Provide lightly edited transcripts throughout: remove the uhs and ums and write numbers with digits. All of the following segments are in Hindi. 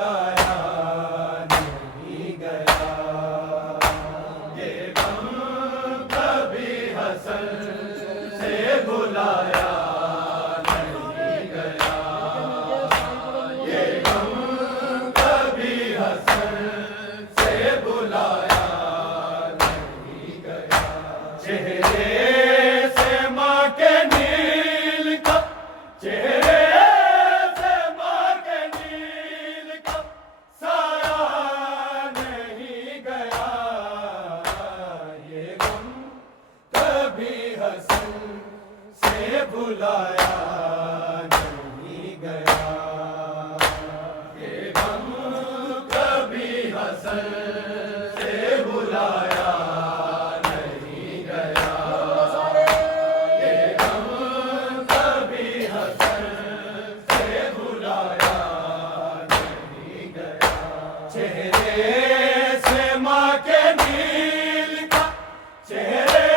बुलाया नहीं गया। ये गम कभी हसन से बुलाया नहीं गया। ये गम कभी हसन से बुलाया नहीं गया। चेहरे से माँ के नील का, चेहरे से माँ के नील का साया नहीं गया। ये गम कभी हसन से बुलाया नहीं गया। ये गम कभी हसन से बुलाया नहीं गया। ये गम कभी हसन से बुलाया नहीं गया। चेहरे से माँ के नील का, चेहरे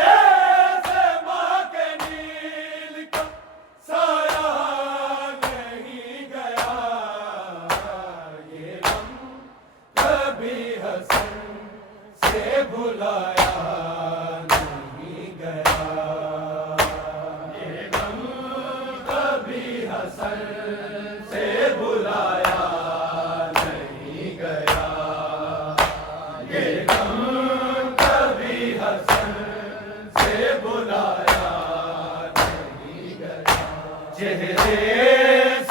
से माँ के नील का साया नहीं गया। ये गम कभी हसन से बुलाया नहीं गया। ये गम कभी हसन से बुलाया नहीं गया। ये गम कभी हसन से बुलाया नहीं गया। चेहरे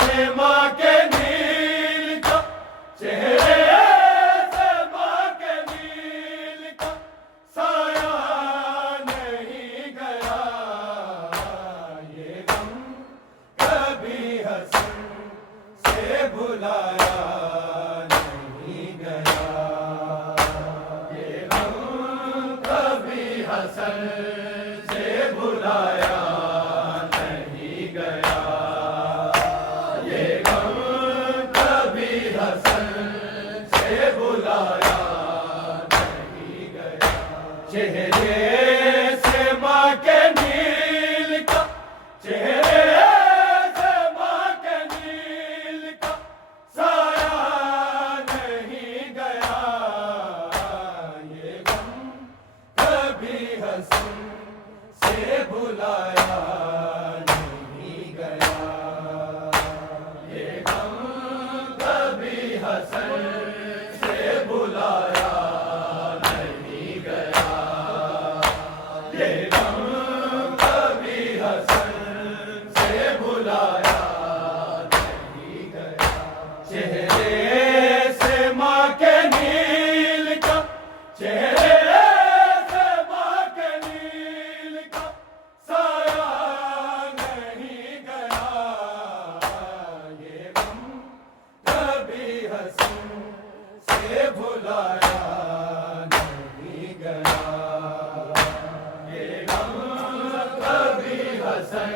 से माँ के नील का, चेहरे से माँ के नील का साया नहीं गया। ये गम कभी हसन से बुलाया नहीं गया। ये गम कभी हसन से बुलाया नहीं गया। ये गम कभी हसन से बुलाया नहीं गया। चेहरे से माँ के नील का, चेहरे से माँ के नील का साया नहीं गया। ये गम कभी हसन से बुलाया नहीं गया। ये गम कभी हसन से बुलाया नहीं गया। ये गम कभी हसन से बुलाया नहीं गया। चेहरे से माँ के नील का, चेहरे से माँ के नील का साया नहीं गया। ये गम कभी हसन से बुलाया नहीं गया। ये गम कभी हसन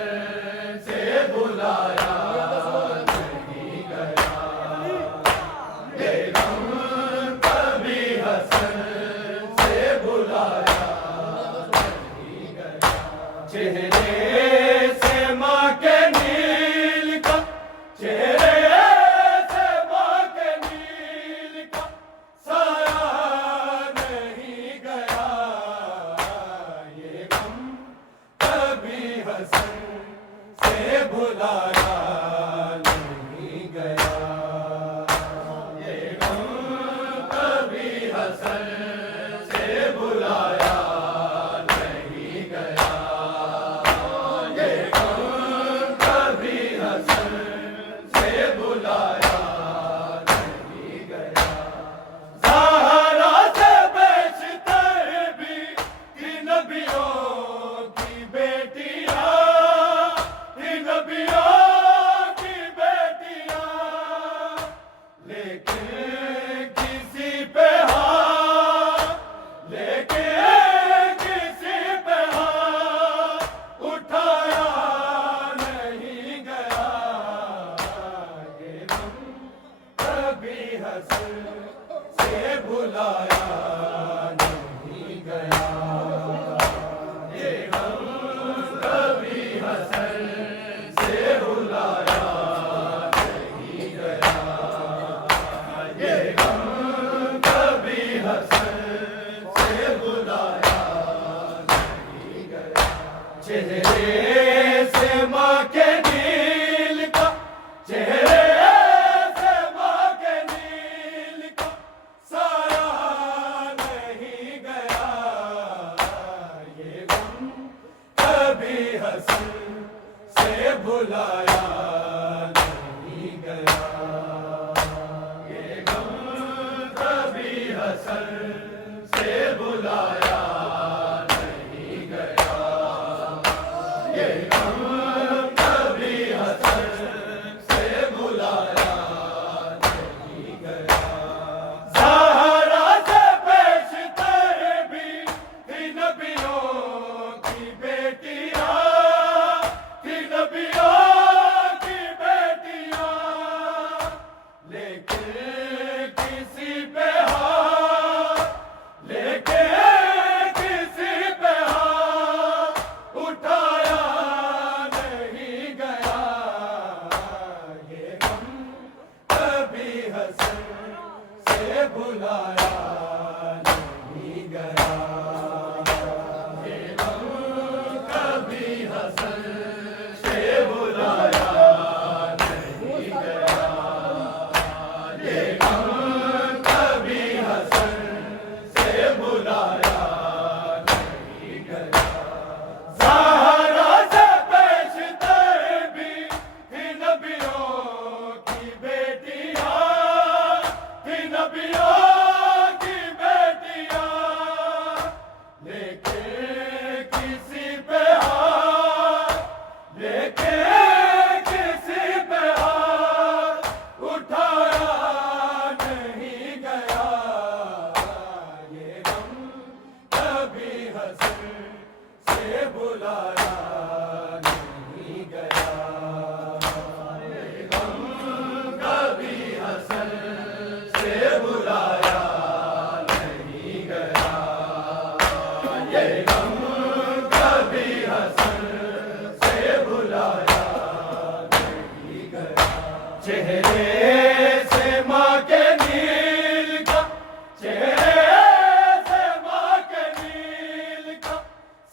से बुलाया नहीं गया। ये गम कभी हसन से बुलाया नहीं गया। चेहरे से माँ के नील का, चेहरे से माँ के नील का साया नहीं गया। ये गम कभी हसन से बुलाया नहीं गया। ये गम कभी हसन से बुलाया नहीं गया। ये गम कभी हसन से बुलाया नहीं गया। ज़हरा से बेशतर भी कि नबियों की बेटियां, कि नबियों चेहरे से माँ के नील का, चेहरे से माँ के नील का साया नहीं गया। ये गम कभी हसन से भुलाया नहीं गया। ये गम कभी हसन से भुलाया नहीं गया। ये गम कभी हसन से भुलाया नहीं गया। ज़हरा से पेशतर भी थी नबियों की बेटियां, थी नबियों की बेटियां, लेकिन किसी पे हाथ, लेकिन किसी पे हाथ उठाया नहीं गया। ये गम कभी हसन से भुलाया नहीं गया। ये गम कभी हसन से भुलाया नहीं गया। ये गम कभी हसन से भुलाया नहीं गया। ज़हरा से पेशतर भी थी नबियों की बेटियां, थी नबियों की बेटियां, लेकिन किसी पे हाथ, लेकिन किसी पे हाथ उठाया नहीं गया। ये गम कभी हसन से भुलाया नहीं गया। ये गम कभी हसन से भुलाया नहीं गया। ये गम कभी हसन से भुलाया नहीं गया। चेहरे से माँ के नील का, चेहरे से माँ के नील का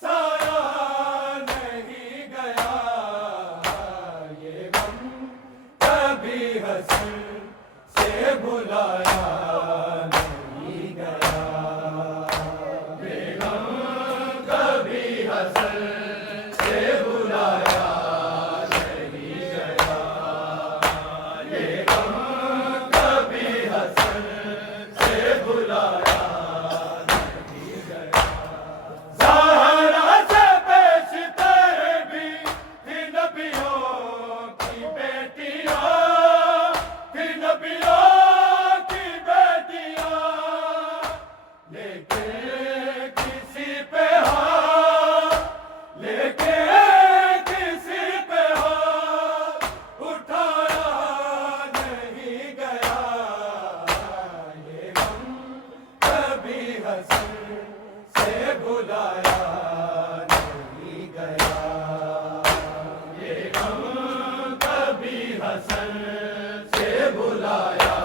साया नहीं गया। ये गम कभी हसन से भुलाया नहीं गया। ये गम कभी हसन से भुलाया नहीं गया। ये गम कभी हसन से भुलाया नहीं गया। ज़हरा से पेशतर भी थी नबियों की बेटियां, थी नबियों की बेटियां, लेकिन किसी पे हाथ, लेकिन किसी पे हाथ उठाया नहीं गया। ये गम कभी हसन से भुलाया नहीं गया। ये गम कभी हसन से भुलाया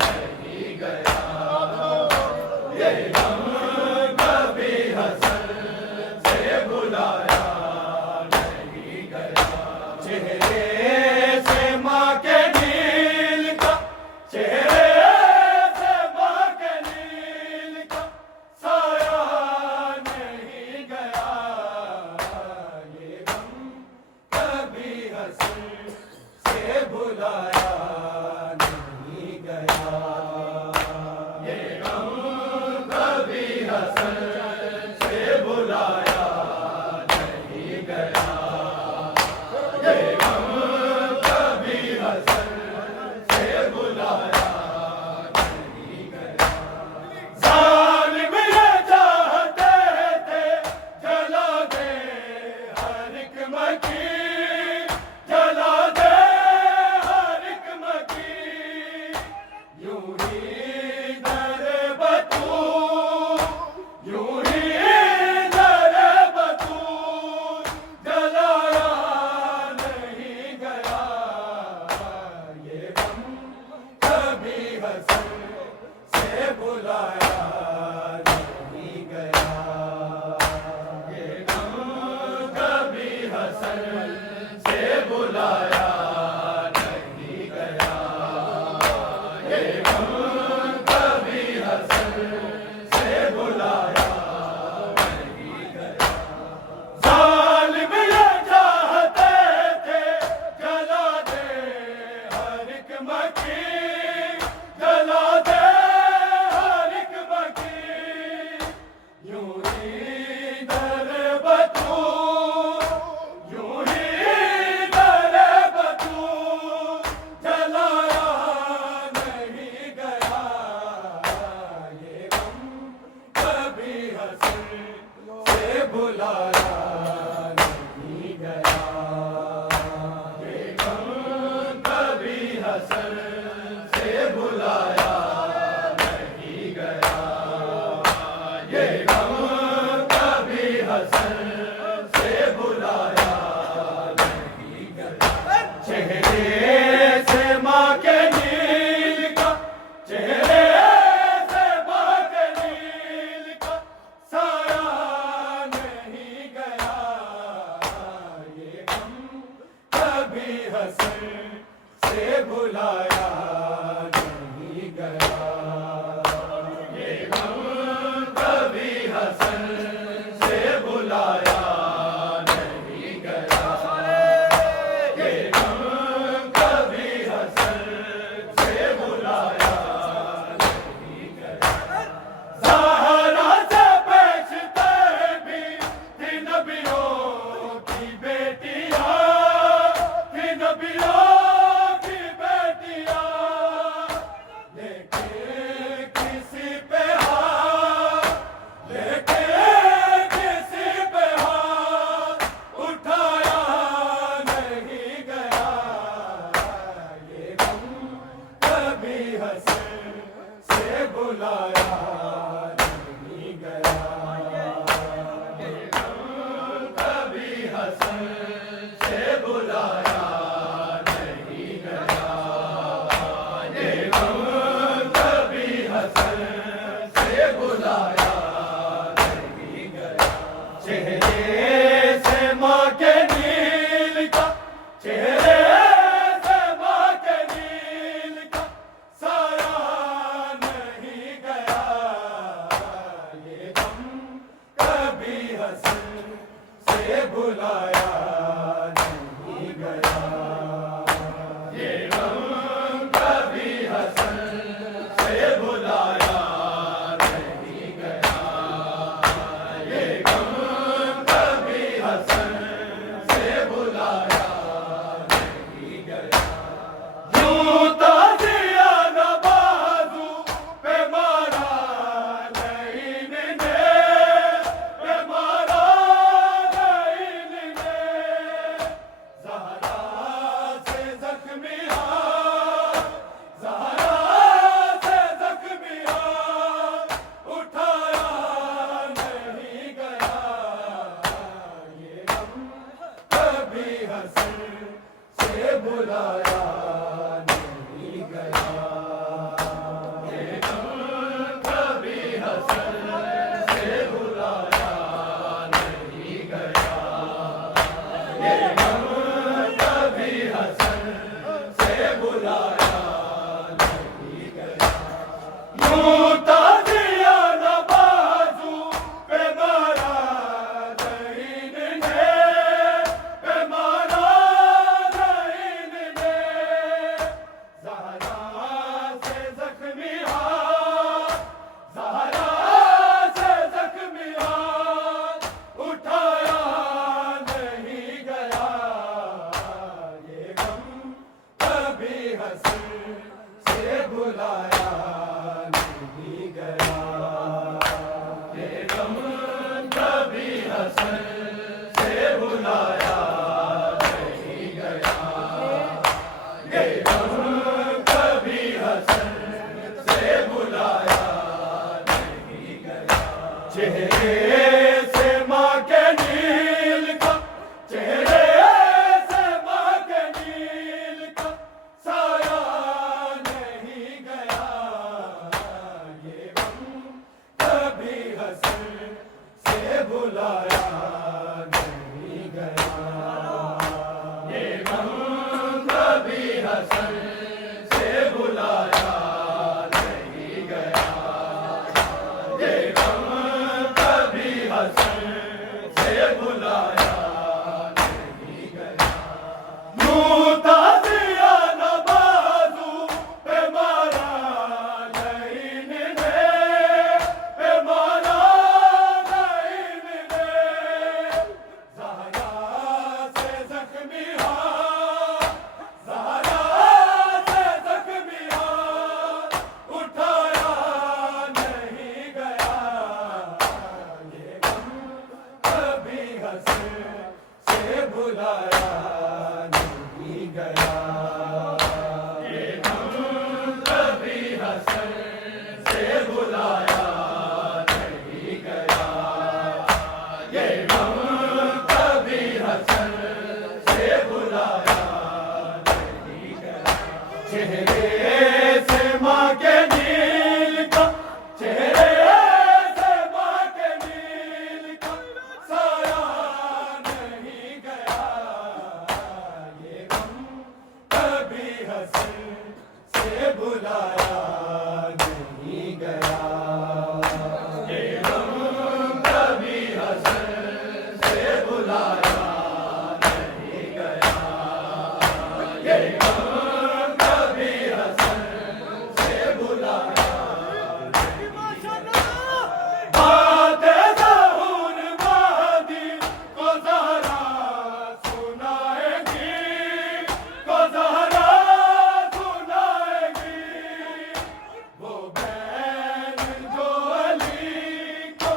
नहीं गया। ये गम कभी हसन से भुलाया नहीं गया। चेहरे से माँ के नील का, चेहरे से माँ के नील का साया नहीं गया। ये गम कभी हसन से भुलाया नहीं गया। ये गम कभी हसन से भुलाया नहीं गया। ये गम कभी हसन से भुलाया नहीं गया। ज़ालिम ये चाहते थे जला दे हर एक मकीन, जला दे हर एक हसन से बुलाया नहीं गया, ये गम कभी हसन से बुलाया नहीं गया। जालिम ये चाहते थे जला दे हर एक मकी, जला दे हर एक मकी, यूं ही दर बतूर, यूं ही दर बतूर जलाया नहीं गया, ये गम कभी हसन से बुलाया नहीं गया, ये गम कभी हसन से बुलाया नहीं गया, ये गम कभी हसन से बुलाया नहीं गया। चेहरे से माँ के नील का, चेहरे से माँ के नील का साया नहीं गया, ये गम कभी हसन से बुलाया नहीं गया, ये गम कभी हसन से बुलाया नहीं गया, ये गम कभी हसन से बुलाया नहीं गया। ज़हरा से बेचते भी थी नबियों की बेटियां, थी नबियों की बेटियां, लेके किसी पे हाथ, लेके किसी पे हाथ उठाया नहीं गया, ये गम कभी हसन से बुलाया नहीं गया, ये गम कभी हसन से बुलाया नहीं गया, ये गम कभी हसन से बुलाया नहीं गया। चेहरे से माँ के नील का, चेहरे से माँ के नील का साया नहीं गया, ये गम कभी हसन से बुलाया नहीं गया, ये गम कभी हसन से बुलाया नहीं गया, ये गम कभी हसन से बुलाया नहीं गया। यूं ताज़िया न बाजू पे मारा लईन ने, पे मारा लईन ने, ज़हरा से ज़ख्मी हाथ, ज़हरा से ज़ख्मी हाथ उठाया नहीं गया, ये गम कभी हसन से बुलाया नहीं गया, ये गम कभी हसन से बुलाया नहीं गया, ये गम कभी हसन से बुलाया नहीं गया। यूं ताज़िया न बाजू पे मारा लईन ने, पे मारा लईन ने, ज़हरा हसन से बुलाया नहीं गया। ये गम कभी हसन से बुलाया नहीं गया। ये गम कभी हसन से बुलाया। बातें ज़हूर महदी को ज़हरा सुनाएगी, को ज़हरा सुनाएगी। वो बहन जो अली को,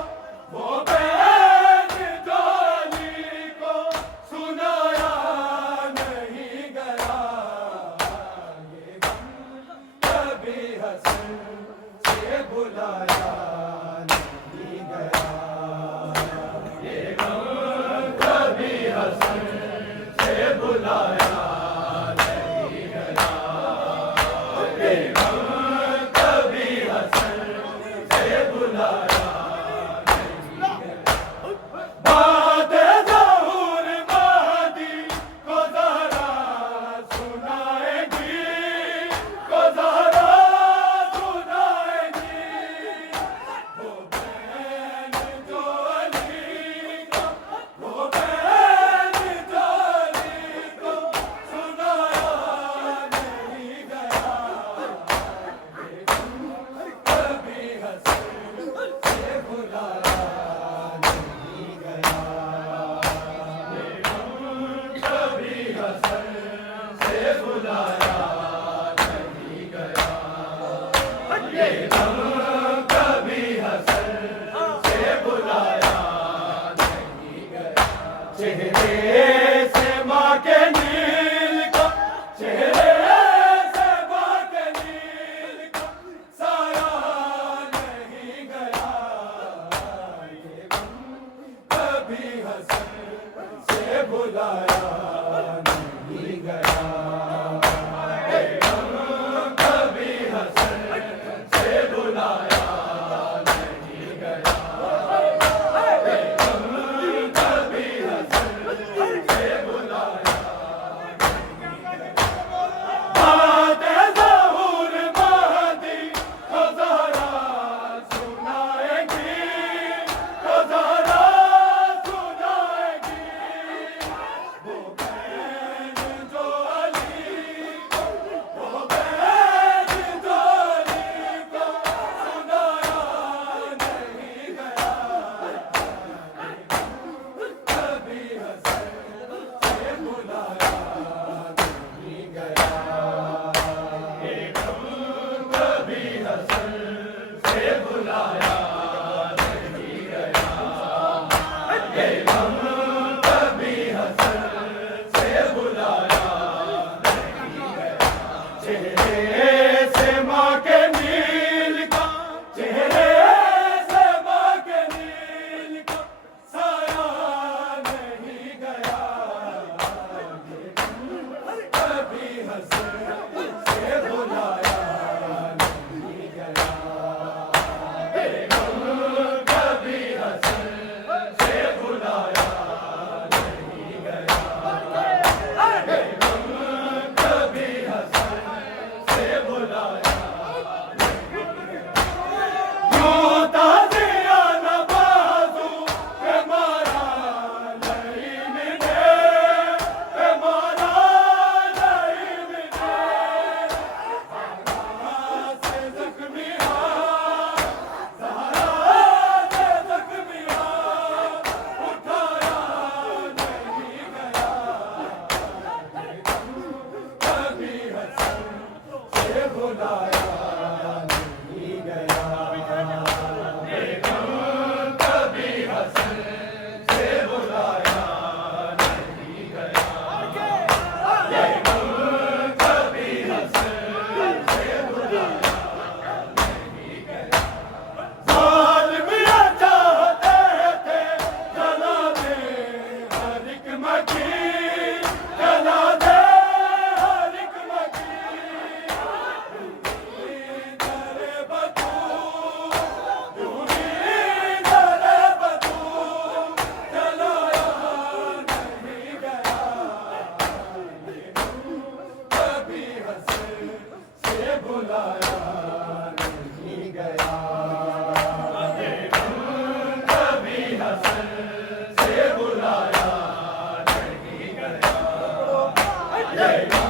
वो बहन जो अली को सुनाया नहीं गया। ये गम कभी हसन से बुलाया नहीं गया। ये गम कभी हसन से बुलाया नहीं गया। ये गम कभी हसन से बुलाया नहीं गया। बातें ज़हूर महदी को ज़हरा सुनाएगी, को ज़हरा सुनाएगी। वो बहन जो अली को, वो बहन जो अली को सुनाया नहीं गया। ये गम कभी हसन से बुलाया नहीं गया। ये गम कभी हसन से बुलाया नहीं गया। ये गम कभी हसन से बुलाया नहीं गया। चेहरे से माँ के नील का, चेहरे से माँ के नील का साया नहीं गया। ये गम कभी हसन से बुलाया नहीं गया। ये गम कभी हसन से बुलाया नहीं गया। ये गम कभी हसन से बुलाया नहीं गया। बातें ज़हूर महदी को ज़हरा सुनाएगी, को ज़हरा सुनाएगी। वो बहन जो अली को, वो बहन जो अली को सुनाया नहीं गया। कभी हसन से बुलाया नहीं गया। ये गम कभी हसन से बुलाया नहीं गया। ये गम कभी हसन से बुलाया नहीं गया। चेहरे से माँ के नील का, चेहरे से माँ के नील का साया नहीं गया। ये गम कभी हसन से बुलाया नहीं गया। ये गम कभी हसन से बुलाया नहीं गया। ये गम कभी हसन से बुलाया नहीं गया। यूं ताज़िया नवाज़ू के मारा नहीं मिले, के मारा नहीं मिले। ज़हरा से ज़ख्मी हाथ, ज़हरा से ज़ख्मी हाथ उठाया नहीं गया। ये गम कभी हसन से बुलाया नहीं गया। ये गम कभी हसन से बुलाया नहीं गया। ये गम कभी हसन से बुलाया नहीं गया। ज़ालिमिया चाहते थे जला दे हर एक मकीन, जला दे हर एक मकीन। जय